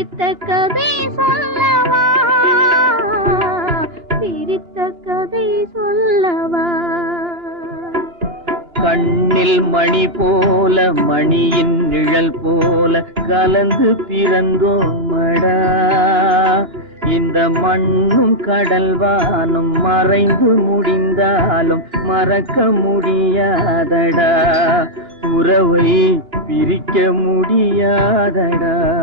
பிரித்த கதை சொல்லவா, பிரித்த கதை சொல்லவா. கண்ணில் மணி போல மணியின் நிழல் போல கலந்து பிறந்தோமடா. இந்த மண்ணும் கடல் வானும் மறைந்து முடிந்தாலும் மறக்க முடியாதடா. உறவை பிரிக்க முடியாதடா.